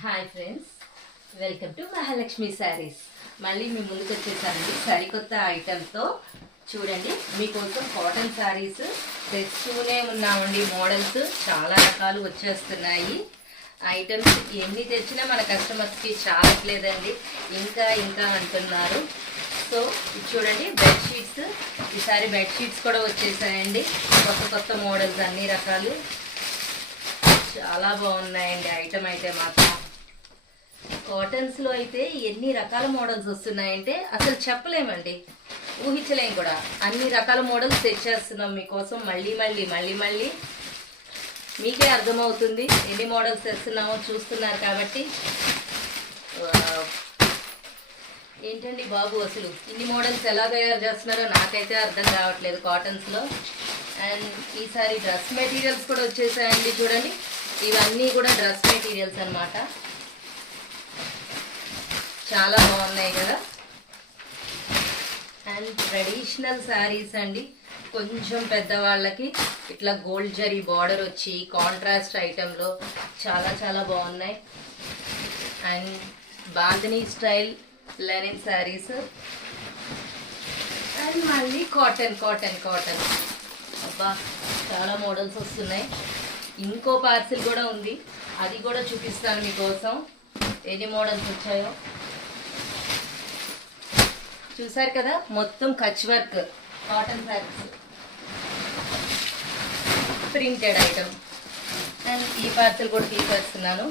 Hi friends, welcome to Mahalakshmi saris. మళ్ళీ మీ ముందుకు వచ్చేసాను సరికొత్త ఐటెంతో. చూడండి, మీకోసం కాటన్ శారీస్ తెస్తూనే ఉన్నామండి. మోడల్స్ చాలా రకాలు వచ్చేస్తున్నాయి. ఐటమ్స్ ఎన్ని తెచ్చినా మన కస్టమర్స్కి చాలట్లేదండి, ఇంకా ఇంకా అంటున్నారు. సో ఇది చూడండి, బెడ్షీట్స్. ఈసారి బెడ్షీట్స్ కూడా వచ్చేసాయండి. కొత్త కొత్త మోడల్స్, అన్ని రకాలు చాలా బాగున్నాయండి. ఐటమ్ అయితే మాత్రం కాటన్స్లో అయితే ఎన్ని రకాల మోడల్స్ వస్తున్నాయంటే అసలు చెప్పలేమండి, ఊహించలేం కూడా. అన్ని రకాల మోడల్స్ తెచ్చేస్తున్నాం మీకోసం. మళ్ళీ మళ్ళీ మళ్ళీ మళ్ళీ మీకే అర్థమవుతుంది ఎన్ని మోడల్స్ తెస్తున్నామో చూస్తున్నారు కాబట్టి. ఏంటండి బాబు, అసలు ఇన్ని మోడల్స్ ఎలా తయారు చేస్తున్నారో నాకైతే అర్థం కావట్లేదు కాటన్స్లో. అండ్ ఈసారి డ్రెస్ మెటీరియల్స్ కూడా వచ్చేసాయండి. చూడండి, ఇవన్నీ కూడా డ్రెస్ మెటీరియల్స్ అన్నమాట. చాలా బాగున్నాయి కదా. అండ్ ట్రెడిషనల్ శారీస్ అండి, కొంచెం పెద్దవాళ్ళకి ఇట్లా గోల్డ్ జరీ బార్డర్ వచ్చి కాంట్రాస్ట్ ఐటెంలో చాలా చాలా బాగున్నాయి. And bandhani style linen saris. And మళ్ళీ కాటన్ కాటన్ కాటన్. అబ్బా, చాలా మోడల్స్ వస్తున్నాయి. ఇంకో పార్సిల్ కూడా ఉంది, అది కూడా చూపిస్తాను మీకోసం ఎన్ని మోడల్స్ వచ్చాయో. చూసారు కదా, మొత్తం Kutch work cotton saris, printed item. And ఈ పార్సల్ కూడా తీసేస్తున్నాను.